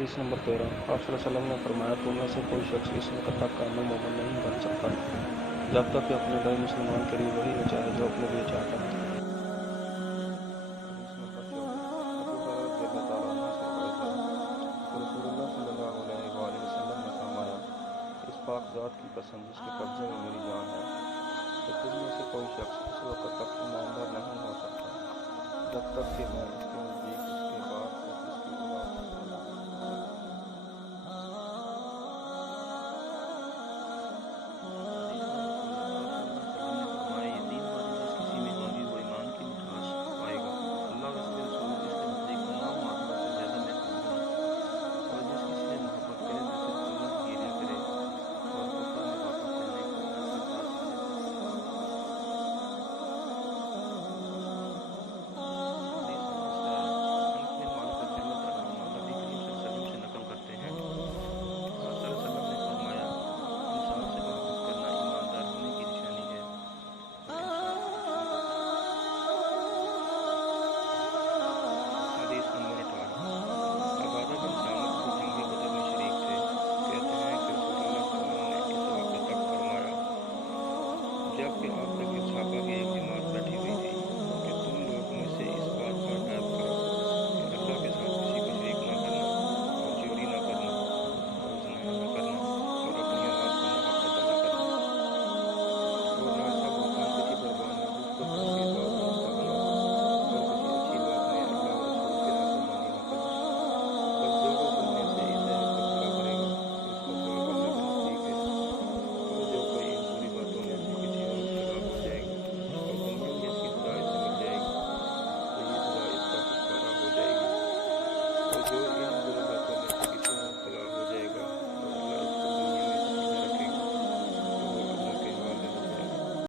حدیث نمبر 13 آپ صلی اللہ علیہ وسلم نے فرمایا تم میں سے کوئی شخص اس وقت تک کامل مومن نہیں بن سکتا جب تک کہ اپنے نئے مسلمان کے لیے وہی نہ چاہے جو اپنے لیے چاہتا ہے۔ حدیث نمبر 24 ابو ہریرہ رضی اللہ تعالیٰ عنہ سے روایت ہے کہ رسول اللہ صلی اللہ علیہ وآلہ وسلم نے فرمایا اس پاک ذات کی قسم جس کے قبضے میں میری جان ہے کہ تم میں سے کوئی شخص اس وقت تک ایماندار نہیں ہو سکتا جب تک کہ میں اس کے نزدیک اس کے بعد اور اس کی اولاد سے زیادہ محبوب نہ رکھوں۔ حدیث نمبر 16 آپ صلی اللہ علیہ وسلم نے فرمایا یہ 3 باتیں جس کسی میں ہوگی وہ ایمان کی مٹھاس پائے گا، اللہ اور اس کے رسول اس کے نزدیک تمام محبوب سے زیادہ محبوب ہیں، اور جس کسی سے محبت کرے تو صرف اللہ کی رضا کرے اور کفر میں واپس جانے کو اپنے پاس ہی لے لے۔ حدیث نمبر 17 انس بن مالک رضی اللہ تعالیٰ عنہ نبی کریم صلی اللہ علیہ وسلم سے نقل کرتے ہیں آپ صلی اللہ علیہ وسلم نے فرمایا انسان سے محبت کرنا ایماندار ہونے کی نشانی ہے اور انصاف کی نشانی ہے۔ حدیث نمبر 18 عبادہ بن صامت جو جنگ بدر میں شریک تھے کہتے ہیں کہ رسول اللہ صلی اللہ علیہ وسلم نے اس واقعے تک فرمایا جب کہ آپ کے گرد صحابہ کی ایک جماعت بیٹھی ہوئی تھی کہ تم لوگ مجھ سے اس بات کا عہد کرو کہ اللہ کے ساتھ کسی کو شریک نہ کرنا اور چوری نہ کرنا اور زنا نہ کرنا اور اپنی اولاد کو ناحق قتل نہ کرنا اور ناصب و کام کسی پر باناموز پر کسی بات میں حصہ بنانا اور کسی اچھی بات میں اللہ اور رسول کی نافرمانی نہ کرنا۔ بس جو کوئی تم میں سے اس عہد کا پورا کرے گا تو اس کا ثواب اللہ کے نزدیک ہے، اور جو کوئی ان بری باتوں میں سے کسی اور مبتلا ہو جائے گا اور تمہیں بھی اس کی سزا اسے مل جائے گی تو یہ سزا اس کا کفارہ ہو جائے گی، اور جو